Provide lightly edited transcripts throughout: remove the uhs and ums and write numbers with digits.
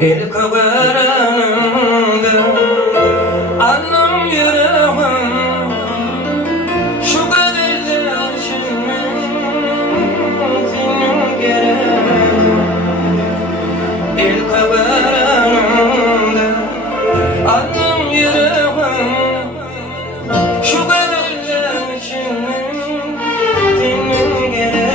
El kabaranında anlam yüreğim şu kaderdir senin gereğin. El kabaranında anlam yüreğim şu kaderdir senin gereğin.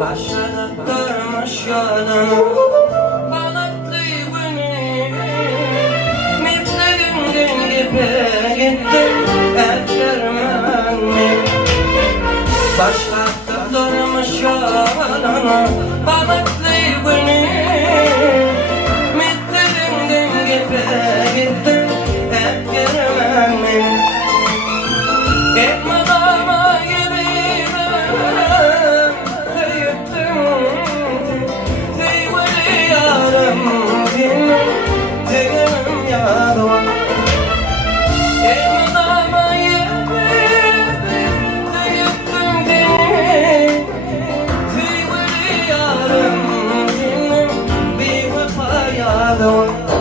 Başlattırmış yolunu bağlattı beni, mitlerimden gibi gittim ettirmenmi. Başlattırmış yolunu bağlattı beni, mitlerimden gibi gittim ettirmenmi. The one